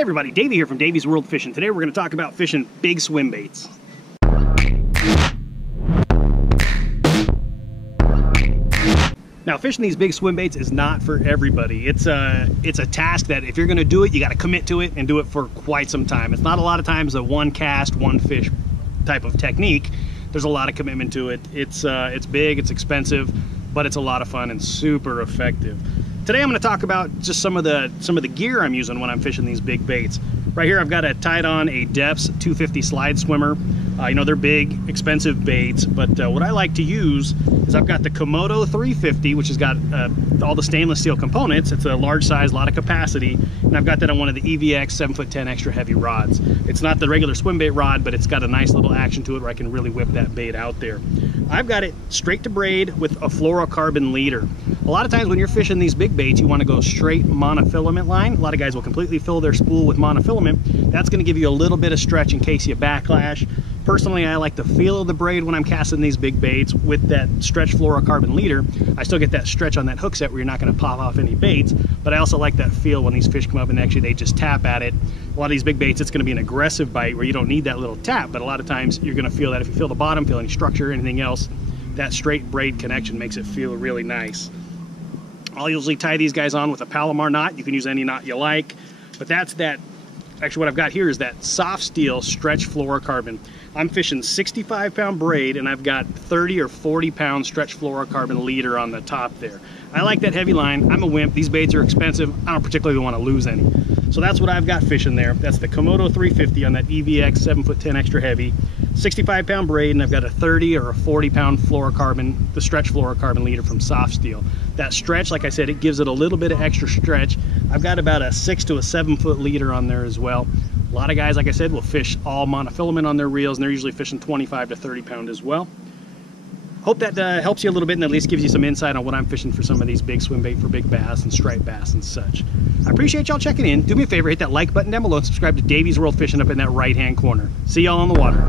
Hey everybody, Davey here from Davey's World Fishing. Today we're going to talk about fishing big swim baits. Now fishing these big swim baits is not for everybody. It's a task that if you're going to do it, you got to commit to it and do it for quite some time. It's not a lot of times a one cast, one fish type of technique. There's a lot of commitment to it. It's big, it's expensive, but it's a lot of fun and super effective. Today I'm going to talk about just some of the gear I'm using when I'm fishing these big baits. Right here I've got tied on a Depths 250 slide swimmer. You know, they're big, expensive baits, but what I like to use is I've got the Komodo 350, which has got all the stainless steel components. It's a large size, a lot of capacity, and I've got that on one of the EVX 7'10" extra heavy rods. It's not the regular swim bait rod, but it's got a nice little action to it where I can really whip that bait out there. I've got it straight to braid with a fluorocarbon leader. A lot of times when you're fishing these big baits, you want to go straight monofilament line. A lot of guys will completely fill their spool with monofilament. That's going to give you a little bit of stretch in case you backlash. Personally, I like the feel of the braid when I'm casting these big baits with that stretch fluorocarbon leader. I still get that stretch on that hook set where you're not going to pop off any baits, but I also like that feel when these fish come up and actually they just tap at it. A lot of these big baits, it's going to be an aggressive bite where you don't need that little tap, but a lot of times you're going to feel that if you feel the bottom, feel any structure, anything else, that straight braid connection makes it feel really nice. I'll usually tie these guys on with a Palomar knot. You can use any knot you like, but that's that. Actually, what I've got here is that soft steel stretch fluorocarbon. I'm fishing 65-pound braid, and I've got 30 or 40-pound stretch fluorocarbon leader on the top there. I like that heavy line. I'm a wimp. These baits are expensive. I don't particularly want to lose any. So that's what I've got fishing there. That's the Komodo 350 on that EVX 7'10" extra heavy. 65-pound braid, and I've got a 30 or a 40-pound fluorocarbon, the stretch fluorocarbon leader from Soft Steel. That stretch, like I said, it gives it a little bit of extra stretch. I've got about a 6 to a 7 foot leader on there as well. A lot of guys, like I said, will fish all monofilament on their reels, and they're usually fishing 25 to 30 pound as well. Hope that helps you a little bit and at least gives you some insight on what I'm fishing for some of these big swim bait for big bass and striped bass and such. I appreciate y'all checking in. Do me a favor, hit that like button down below and subscribe to Davey's World Fishing up in that right hand corner. See y'all on the water.